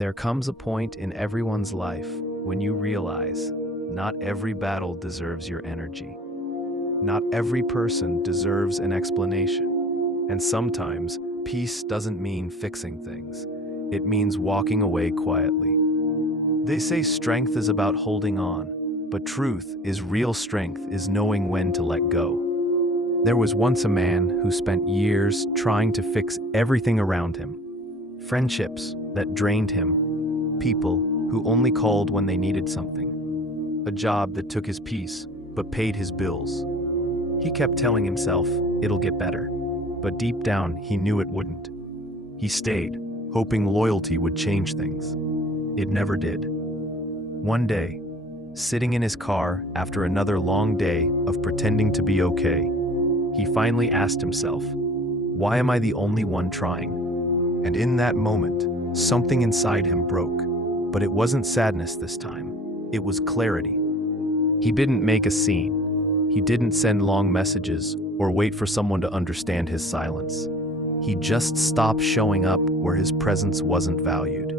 There comes a point in everyone's life when you realize not every battle deserves your energy. Not every person deserves an explanation. And sometimes, peace doesn't mean fixing things. It means walking away quietly. They say strength is about holding on, but truth is real strength is knowing when to let go. There was once a man who spent years trying to fix everything around him. Friendships that drained him, people who only called when they needed something, a job that took his peace but paid his bills. He kept telling himself, it'll get better, but deep down he knew it wouldn't. He stayed, hoping loyalty would change things. It never did. One day, sitting in his car after another long day of pretending to be okay, he finally asked himself, why am I the only one trying? And in that moment, something inside him broke. But it wasn't sadness this time. It was clarity. He didn't make a scene. He didn't send long messages or wait for someone to understand his silence. He just stopped showing up where his presence wasn't valued.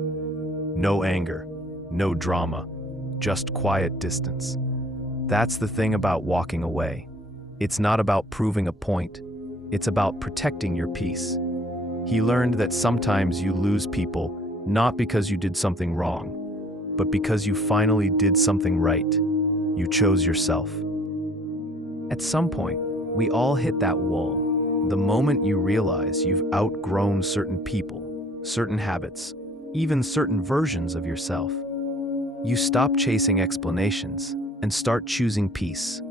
No anger, no drama, just quiet distance. That's the thing about walking away. It's not about proving a point. It's about protecting your peace. He learned that sometimes you lose people not because you did something wrong, but because you finally did something right. You chose yourself. At some point, we all hit that wall. The moment you realize you've outgrown certain people, certain habits, even certain versions of yourself. You stop chasing explanations and start choosing peace.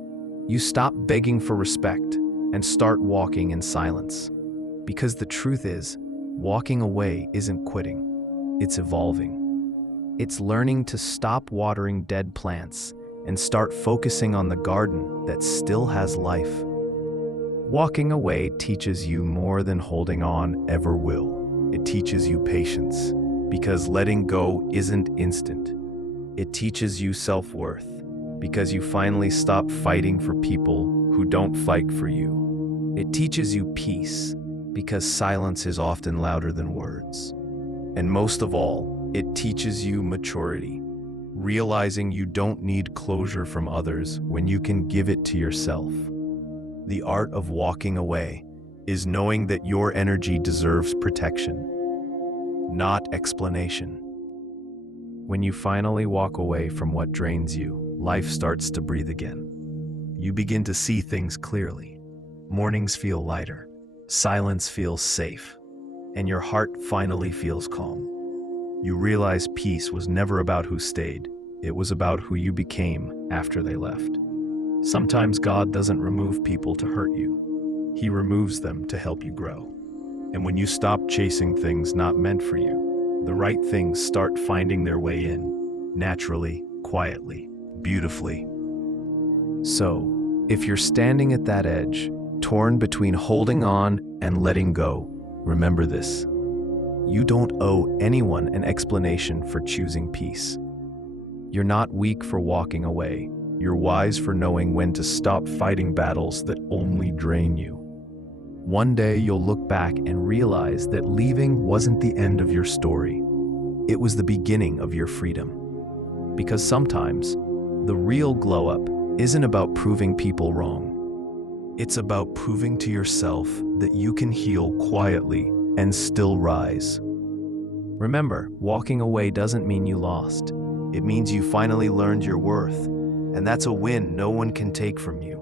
You stop begging for respect and start walking in silence. Because the truth is, walking away isn't quitting, it's evolving. It's learning to stop watering dead plants and start focusing on the garden that still has life. Walking away teaches you more than holding on ever will. It teaches you patience, because letting go isn't instant. It teaches you self-worth, because you finally stop fighting for people who don't fight for you. It teaches you peace, because silence is often louder than words. And most of all, it teaches you maturity, realizing you don't need closure from others when you can give it to yourself. The art of walking away is knowing that your energy deserves protection, not explanation. When you finally walk away from what drains you, life starts to breathe again. You begin to see things clearly. Mornings feel lighter. Silence feels safe, and your heart finally feels calm. You realize peace was never about who stayed, it was about who you became after they left. Sometimes God doesn't remove people to hurt you. He removes them to help you grow. And when you stop chasing things not meant for you, the right things start finding their way in, naturally, quietly, beautifully. So, if you're standing at that edge, torn between holding on and letting go, remember this. You don't owe anyone an explanation for choosing peace. You're not weak for walking away. You're wise for knowing when to stop fighting battles that only drain you. One day you'll look back and realize that leaving wasn't the end of your story. It was the beginning of your freedom. Because sometimes, the real glow-up isn't about proving people wrong. It's about proving to yourself that you can heal quietly and still rise. Remember, walking away doesn't mean you lost. It means you finally learned your worth, and that's a win no one can take from you.